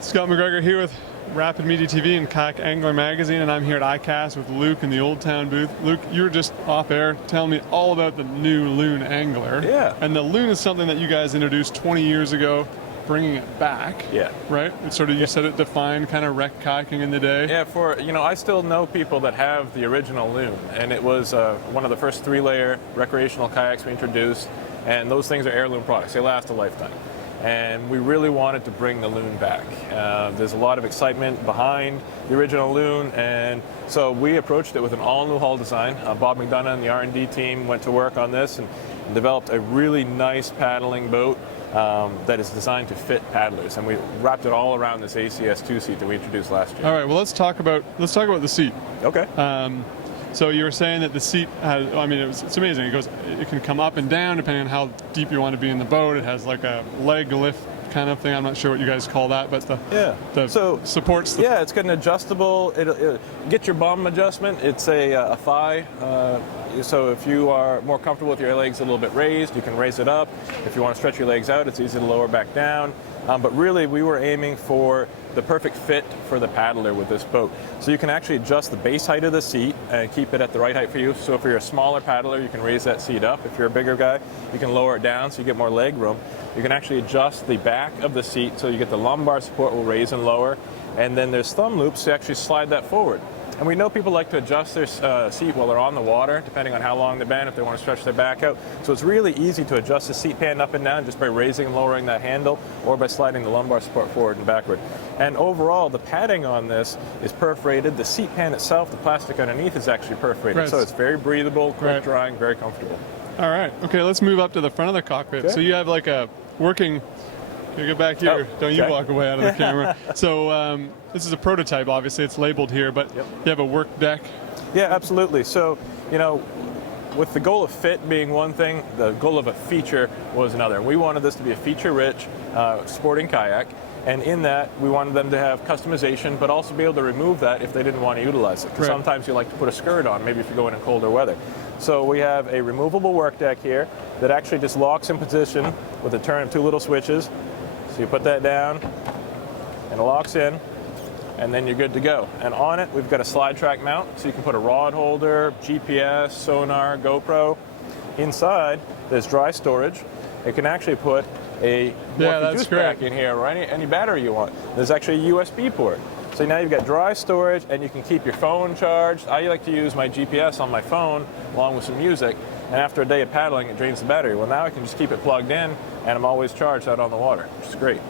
Scott McGregor here with Rapid Media TV and Kayak Angler Magazine, and I'm here at ICAST with Luke in the Old Town booth. Luke, you were just off air telling me all about the new Loon angler. Yeah. And the Loon is something that you guys introduced 20 years ago, bringing it back. Yeah. Right? It's sort of, you said it defined kind of wreck kayaking in the day. Yeah, I still know people that have the original Loon, and it was one of the first 3-layer recreational kayaks we introduced, and those things are heirloom products. They last a lifetime. And we really wanted to bring the Loon back. There's a lot of excitement behind the original Loon, and so we approached it with an all-new hull design. Bob McDonough and the R&D team went to work on this and developed a really nice paddling boat that is designed to fit paddlers, and we wrapped it all around this ACS2 seat that we introduced last year. All right, well, let's talk about the seat. Okay. So you were saying that the seat has, I mean, it's amazing. It can come up and down depending on how deep you want to be in the boat. It has like a leg lift kind of thing. I'm not sure what you guys call that, but supports the... Yeah, it's got an adjustable, it'll get your bum adjustment. It's a thigh. So if you are more comfortable with your legs a little bit raised, you can raise it up. If you want to stretch your legs out, it's easy to lower back down. But really, we were aiming for the perfect fit for the paddler with this boat. So you can actually adjust the base height of the seat and keep it at the right height for you. So if you're a smaller paddler, you can raise that seat up. If you're a bigger guy, you can lower it down so you get more leg room. You can actually adjust the back of the seat so you get the lumbar support will raise and lower. And then there's thumb loops to actually slide that forward. And we know people like to adjust their seat while they're on the water, depending on how long they've been, if they want to stretch their back out. So it's really easy to adjust the seat pan up and down just by raising and lowering that handle, or by sliding the lumbar support forward and backward. And overall, the padding on this is perforated. The seat pan itself, the plastic underneath, is actually perforated. Right. So it's very breathable, quick drying, very comfortable. All right. Okay, let's move up to the front of the cockpit. Okay. So you have like a working... You get back here. Don't you walk away out of the camera. So this is a prototype, obviously. It's labeled here, but you have a work deck. Yeah, absolutely. So, with the goal of fit being one thing, the goal of a feature was another. And we wanted this to be a feature-rich sporting kayak. And in that, we wanted them to have customization, but also be able to remove that if they didn't want to utilize it. Because sometimes you like to put a skirt on, maybe if you're going in colder weather. So we have a removable work deck here that actually just locks in position with a turn of 2 little switches. So you put that down, and it locks in, and then you're good to go. And on it, we've got a slide track mount, so you can put a rod holder, GPS, sonar, GoPro. Inside, there's dry storage. It can actually put a juice pack in here, or any battery you want. There's actually a USB port. So now you've got dry storage, and you can keep your phone charged. I like to use my GPS on my phone along with some music, and after a day of paddling, it drains the battery. Well, now I can just keep it plugged in, and I'm always charged out on the water, which is great.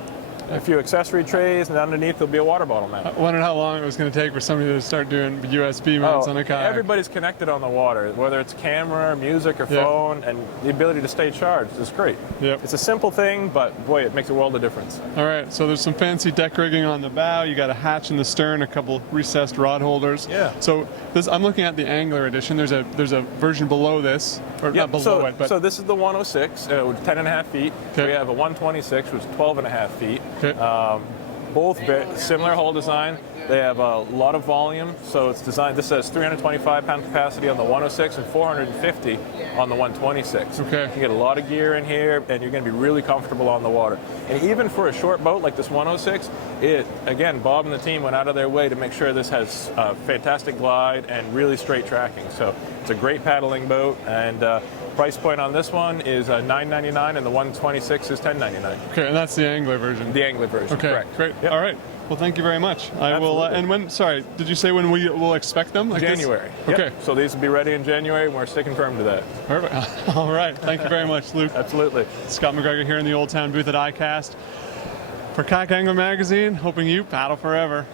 A few accessory trays, and underneath there'll be a water bottle mount. I wondered how long it was going to take for somebody to start doing USB mounts on a kayak. Everybody's connected on the water, whether it's camera, music, or phone, and the ability to stay charged is great. Yep. It's a simple thing, but boy, it makes a world of difference. All right, so there's some fancy deck rigging on the bow. You got a hatch in the stern, a couple recessed rod holders. Yeah. So I'm looking at the Angler edition. There's a version below this, or not below it, but so this is the 106, 10.5 feet. Okay. We have a 126, which is 12.5 feet. Okay. Both very similar hull design. They have a lot of volume, so it's designed. This has 325 pound capacity on the 106 and 450 on the 126. Okay. You get a lot of gear in here, and you're going to be really comfortable on the water. And even for a short boat like this 106, again, Bob and the team went out of their way to make sure this has fantastic glide and really straight tracking. So it's a great paddling boat, and price point on this one is $999, and the 126 is $1099. Okay, and that's the Angler version. The Angler version. Okay, correct. Great. Yep. All right. Well, thank you very much. I will. And when? Sorry, did you say when we will expect them? Like January. This? Okay. Yep. So these will be ready in January, and we're sticking firm to that. Perfect. All right. Thank you very much, Luke. Absolutely. Scott McGregor here in the Old Town booth at ICAST for Kayak Angler Magazine. Hoping you paddle forever.